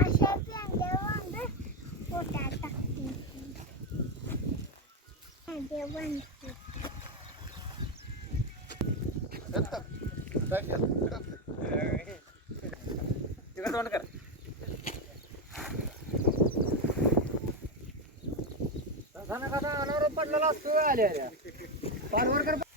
अशा प्यांड्या वांग पोटात टाकते तिकडे तोंड कर कसा ना कसा अनावर पडलेला असतो आल्या पारवर कर